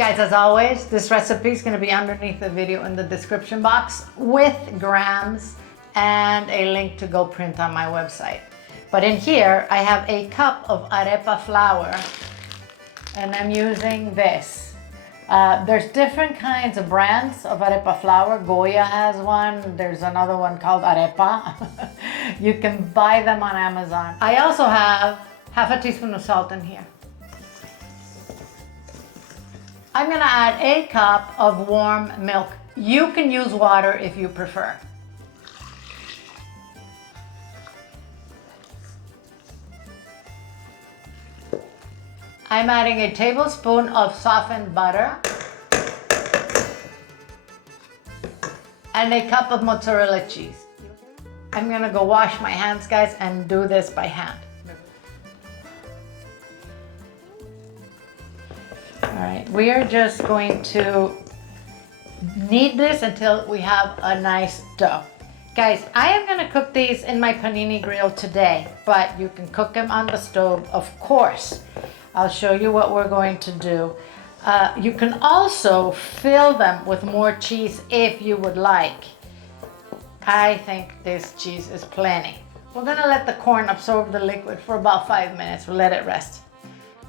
Guys, as always, this recipe is going to be underneath the video in the description box with grams and a link to go print on my website. But in here, I have a cup of arepa flour, and I'm using this. There's different kinds of brands of arepa flour. Goya has one. There's another one called Arepa. You can buy them on Amazon. I also have half a teaspoon of salt in here. I'm gonna add a cup of warm milk. You can use water if you prefer. I'm adding a tablespoon of softened butter and a cup of mozzarella cheese. I'm gonna go wash my hands, guys, and do this by hand. All right, we are just going to knead this until we have a nice dough. Guys, I am gonna cook these in my Panini grill today, but you can cook them on the stove, of course. I'll show you what we're going to do. You can also fill them with more cheese if you would like. I think this cheese is plenty. We're gonna let the corn absorb the liquid for about 5 minutes. We'll let it rest.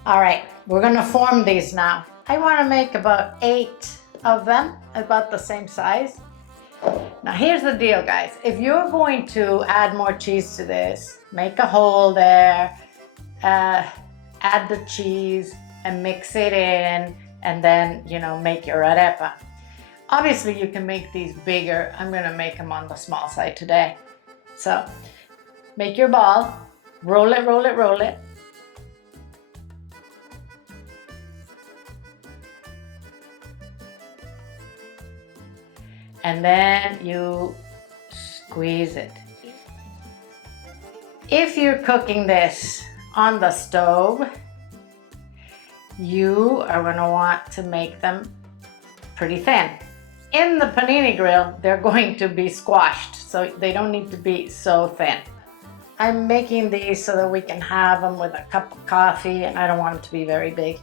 All right, we're gonna form these now. I wanna make about 8 of them, about the same size. Now here's the deal, guys. If you're going to add more cheese to this, make a hole there, add the cheese and mix it in, and then, you know, make your arepa. Obviously, you can make these bigger. I'm gonna make them on the small side today. So, make your ball, roll it, roll it, roll it. And then you squeeze it. If you're cooking this on the stove, you are going to want to make them pretty thin. In the Panini grill, they're going to be squashed, so they don't need to be so thin. I'm making these so that we can have them with a cup of coffee, and I don't want them to be very big.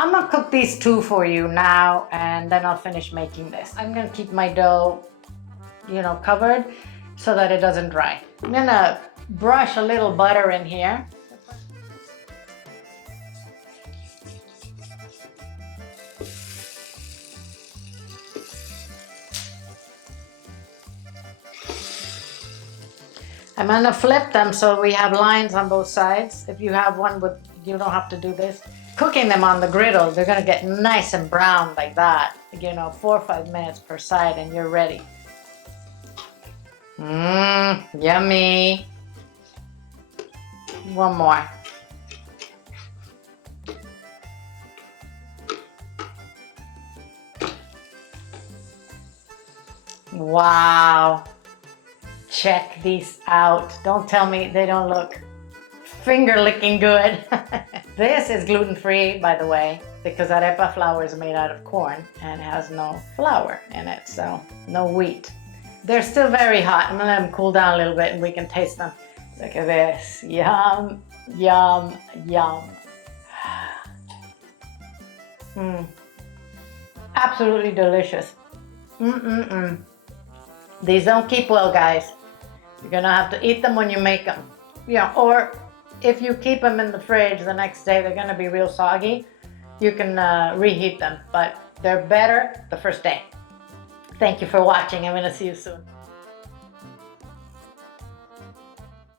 I'm gonna cook these 2 for you now, and then I'll finish making this. I'm gonna keep my dough, you know, covered so that it doesn't dry. I'm gonna brush a little butter in here. I'm gonna flip them so we have lines on both sides. If you have one with, you don't have to do this. Cooking them on the griddle, they're gonna get nice and brown like that. You know, 4 or 5 minutes per side and you're ready. Yummy. One more. Wow. Check these out. Don't tell me they don't look finger licking good. This is gluten-free, by the way, because arepa flour is made out of corn and has no flour in it, so no wheat. They're still very hot. I'm gonna let them cool down a little bit and we can taste them. Look at this. Yum, yum, yum. Absolutely delicious. These don't keep well, guys. You're gonna have to eat them when you make them. Yeah, or if you keep them in the fridge the next day, they're gonna be real soggy. You can reheat them, but they're better the first day. Thank you for watching. I'm gonna see you soon.